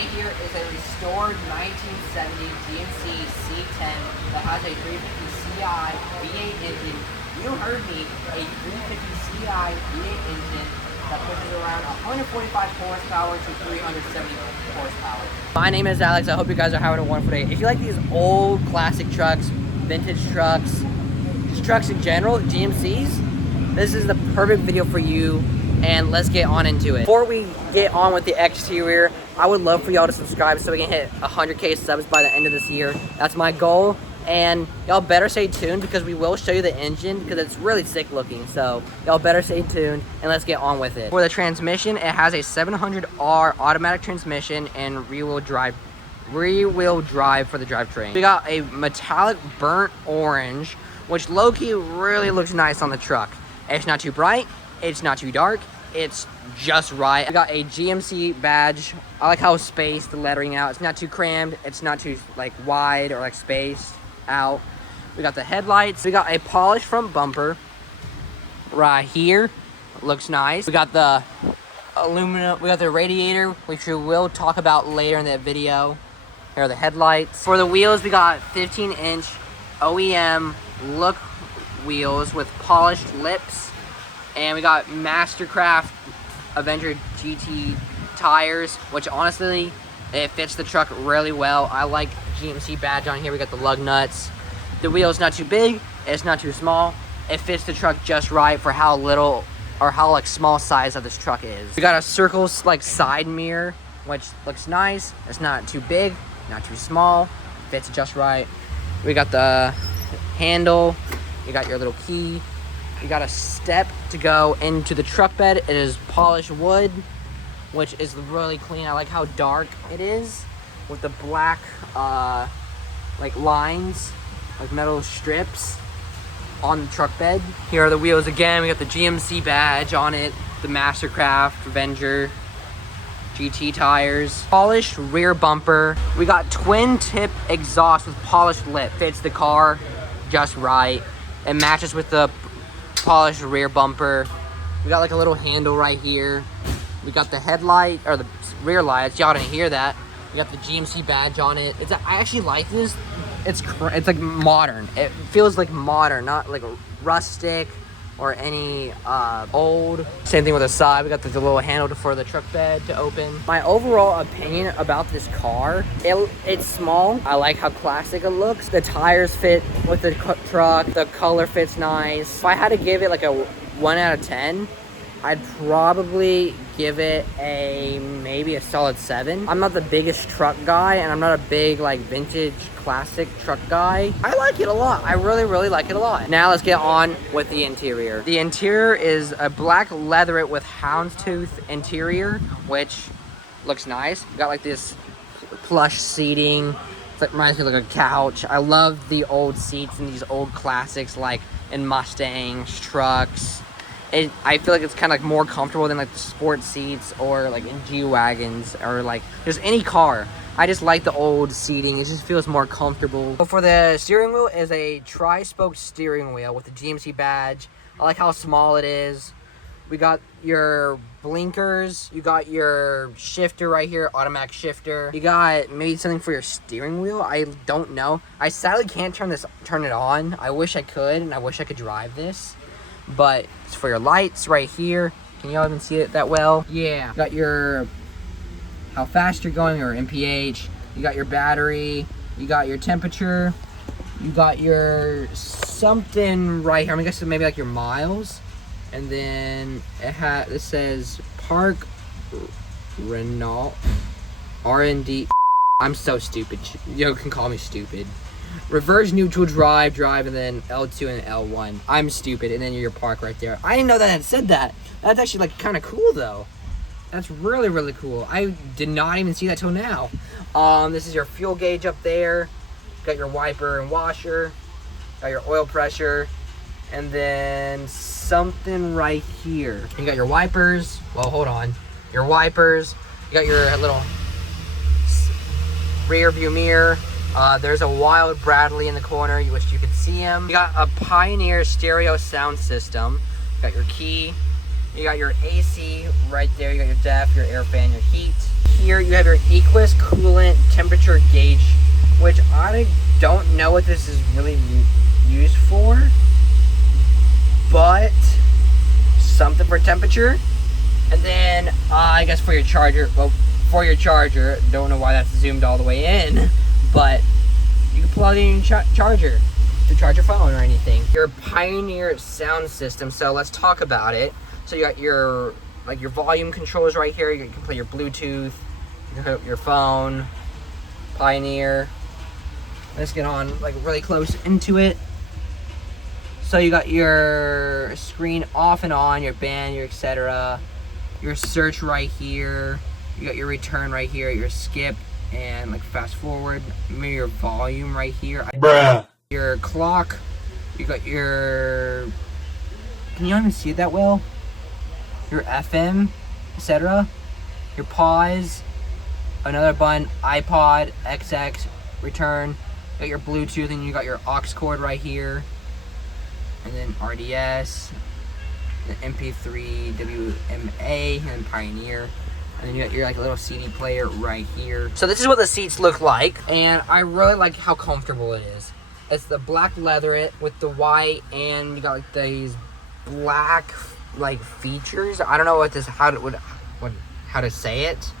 right here is a restored 1970 GMC C10 that has a 350 Ci V8 engine. You heard me, a 350 Ci V8 engine that pushes around 145 horsepower to 370 horsepower. My name is Alex. I hope you guys are having a wonderful day. If you like these old classic trucks, vintage trucks, just trucks in general, GMCs, this is the perfect video for you. And let's get on into it. Before we get on with the exterior, I would love for y'all to subscribe so we can hit 100K subs by the end of this year. That's my goal. And y'all better stay tuned because we will show you the engine because it's really sick looking. So y'all better stay tuned and let's get on with it. For the transmission, it has a 700R automatic transmission and rear-wheel drive for the drivetrain. We got a metallic burnt orange, which low-key really looks nice on the truck. It's not too bright. It's not too dark. It's just right. We got a GMC badge. I like how spaced the lettering out. It's not too crammed. It's not too like wide or like spaced out. We got the headlights. We got a polished front bumper right here. Looks nice. We got the aluminum. We got the radiator, which we will talk about later in that video. Here are the headlights. For the wheels, we got 15-inch OEM look wheels with polished lips. And we got Mastercraft Avenger GT tires, which honestly, it fits the truck really well. I like GMC badge on here. We got the lug nuts. The wheel's not too big. It's not too small. It fits the truck just right for how little or how like small size of this truck is. We got a circle like side mirror, which looks nice. It's not too big, not too small. Fits just right. We got the handle. You got your little key. You got a step to go into the truck bed. It is polished wood, which is really clean. I like how dark it is with the black like lines, like metal strips on the truck bed. Here are the wheels again. We got the GMC badge on it, the Mastercraft Avenger GT tires, polished rear bumper. We got twin tip exhaust with polished lip. Fits the car just right. It matches with the polished rear bumper. We got like a little handle right here. We got the headlight or the rear lights. Y'all didn't hear that. We got the GMC badge on it. I actually like this. It's like modern. It feels like modern, not like rustic or any old. Same thing with the side. We got the little handle for the truck bed to open. My overall opinion about this car, it's small. I like how classic it looks. The tires fit with the truck. The color fits nice. If I had to give it like a 1 out of 10, I'd probably give it maybe a solid 7. I'm not the biggest truck guy, and I'm not a big like vintage classic truck guy. I like it a lot. I really like it a lot. Now let's get on with the interior. The interior is a black leatherette with houndstooth interior, which looks nice. We got like this plush seating. It reminds me of like a couch. I love the old seats in these old classics, like in Mustangs, trucks. I feel like it's kind of like more comfortable than like the sport seats or like in G-Wagons or like just any car. I just like the old seating. It just feels more comfortable. So for the steering wheel is a tri-spoke steering wheel with the GMC badge. I like how small it is. We got your blinkers. You got your shifter right here, automatic shifter. You got maybe something for your steering wheel. I don't know. I sadly can't turn it on. I wish I could, and I wish I could drive this. But it's for your lights right here. Can y'all even see it that well? Yeah. You got your how fast you're going or MPH. You got your battery. You got your temperature. You got your something right here. I'm guessing maybe like your miles. And then it says Park Renault R&D. I'm so stupid. You can call me stupid. Reverse neutral drive, and then L2 and L1. I'm stupid, and then your park right there. I didn't know that it said that. That's actually like kind of cool though. That's really cool. I did not even see that till now. This is your fuel gauge up there. Got your wiper and washer. Got your oil pressure, and then something right here. You got your wipers. Well, hold on. Your wipers. You got your little rear view mirror. There's a Wild Bradley in the corner. You wish you could see him. You got a Pioneer stereo sound system. You got your key. You got your AC right there. You got your DEF, your air fan, your heat. here you have your aqueous coolant temperature gauge, which I don't know what this is really used for, but something for temperature. And then I guess for your charger, don't know why that's zoomed all the way in, but you can plug in your charger to charge your phone or anything. Your Pioneer sound system, so let's talk about it. So you got your volume controls right here. You can play your Bluetooth, you can hook up your phone, Pioneer. Let's get on like really close into it. So you got your screen off and on, your band, your etc. Your search right here. You got your return right here, your skip and like fast forward. Maybe your volume right here. Bruh. Your clock. You got your, can you not even see it that well? Your FM, etc. Your pause. Another button, iPod, XX, return. You got your Bluetooth and you got your aux cord right here. And then RDS, the MP3, WMA, and Pioneer. And then you got your like little CD player right here. So this is what the seats look like, and I really like how comfortable it is. It's the black leatherette with the white, and you got like these black like features. I don't know what this how to say it,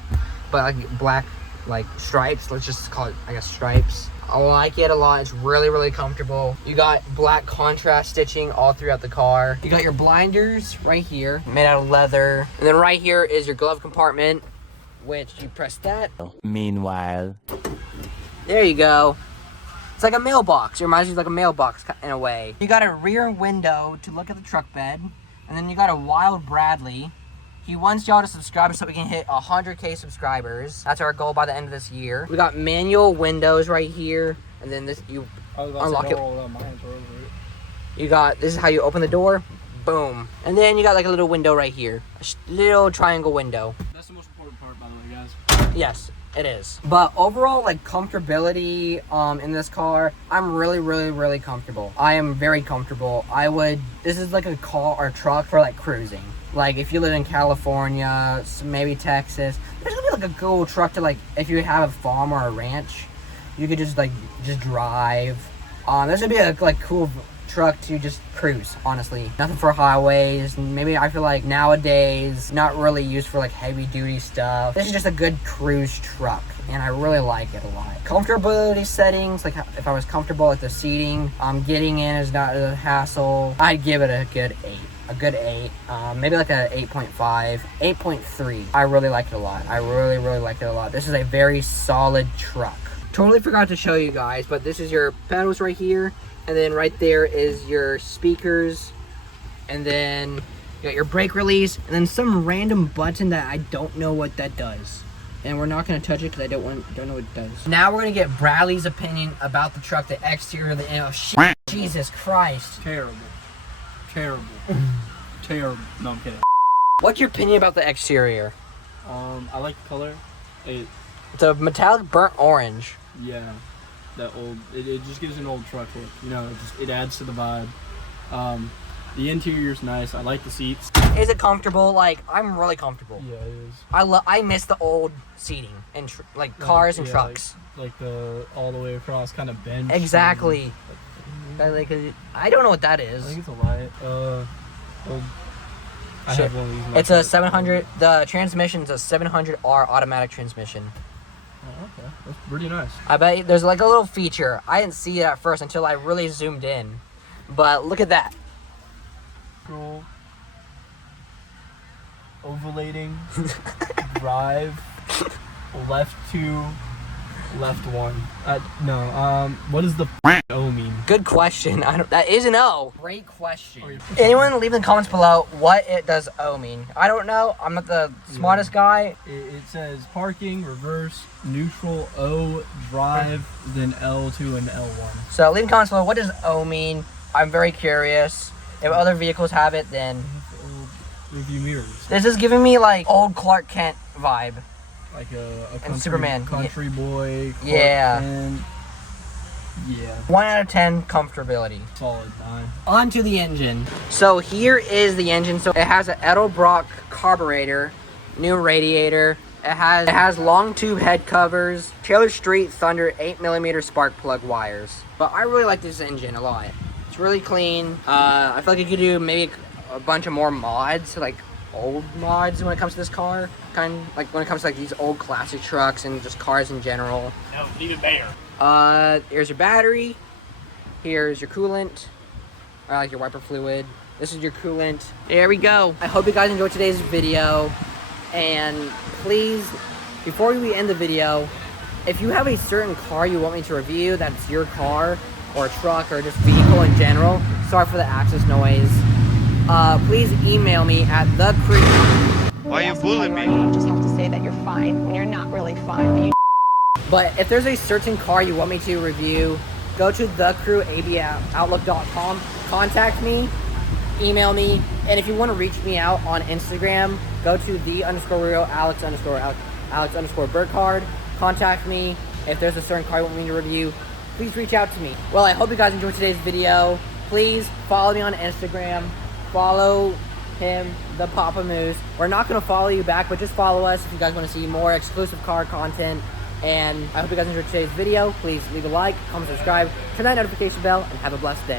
but like black like stripes. Let's just call it, I guess, stripes. I like it a lot. It's really, really comfortable. You got black contrast stitching all throughout the car. You got your blinders right here, made out of leather. And then right here is your glove compartment, which you press that. Meanwhile, there you go. It's like a mailbox. It reminds you of like a mailbox in a way. You got a rear window to look at the truck bed. And then you got a Wild Bradley. He wants y'all to subscribe so we can hit 100K subscribers. That's our goal by the end of this year. We got manual windows right here, and then this you unlock it. You got, this is how you open the door. Boom. And then you got like a little window right here, a little triangle window. That's the most important part, by the way, guys. Yes, it is. But overall, like comfortability in this car, I'm really, really, really comfortable. I am very comfortable. This is like a car or truck for like cruising. Like if you live in California, maybe Texas, there's gonna be like a cool truck to like, if you have a farm or a ranch, you could just drive. There's gonna be a like cool truck to just cruise, honestly. Nothing for highways. Maybe I feel like nowadays, not really used for like heavy duty stuff. This is just a good cruise truck, and I really like it a lot. Comfortability settings, like if I was comfortable with the seating, getting in is not a hassle. I'd give it a good 8. A good 8, maybe like a 8.5, 8.3. I really like it a lot. I really, really like it a lot. This is a very solid truck. Totally forgot to show you guys, but this is your pedals right here, and then right there is your speakers, and then you got your brake release, and then some random button that I don't know what that does. And we're not gonna touch it because I don't know what it does. Now we're gonna get Bradley's opinion about the truck, the exterior, the shit. Jesus Christ. Terrible. Terrible. Terrible. No, I'm kidding. What's your opinion about the exterior? I like the color. It's a metallic burnt orange. Yeah. That old, it just gives an old truck look. You know, it adds to the vibe. The interior's nice. I like the seats. Is it comfortable? Like, I'm really comfortable. Yeah, it is. I miss the old seating and like cars and trucks. Like the all the way across kind of bench. Exactly. I don't know what that is. I think it's a light. I have one of these. It's a 700. The transmission's a 700R automatic transmission. Oh, okay. That's pretty nice. I bet there's like a little feature. I didn't see it at first until I really zoomed in. But look at that. Scroll. Ovulating. Drive. Left 2. Left 1. What does the O mean? Good question. That is an O. Great question. Anyone leave in the comments below what it does O mean. I don't know. I'm not the smartest guy. It says parking, reverse, neutral, O, drive, then L2 and L1. So leave in the comments below what does O mean. I'm very curious. If other vehicles have it, then review mirrors. This is giving me like old Clark Kent vibe. Like a and Superman. Country boy. Clark yeah. Kent. Yeah. 1 out of 10 comfortability. Solid 9. On to the engine. So here is the engine. So it has an Edelbrock carburetor, new radiator, It has long tube head covers, Taylor Street Thunder 8mm spark plug wires. But I really like this engine a lot. It's really clean. I feel like you could do maybe a bunch of more mods, like old mods when it comes to this car. Kind of like when it comes to like these old classic trucks and just cars in general. No, leave it bare. Here's your battery. Here's your coolant. Or like your wiper fluid. This is your coolant. There we go. I hope you guys enjoyed today's video. And please, before we end the video, if you have a certain car you want me to review, that's your car or truck or just vehicle in general, sorry for the access noise, please email me at thecrew. Why are you bullying me? You just have to say that you're fine when you're not really fine. But if there's a certain car you want me to review, go to thecrewab@outlook.com, contact me, email me, and if you want to reach me out on Instagram, go to _real Alex_Burkhard, contact me. If there's a certain car you want me to review, please reach out to me. Well, I hope you guys enjoyed today's video. Please follow me on Instagram, follow him, the Papa Moose. We're not going to follow you back, but just follow us if you guys want to see more exclusive car content. And I hope you guys enjoyed today's video. Please leave a like, comment, subscribe, turn that notification bell, and have a blessed day.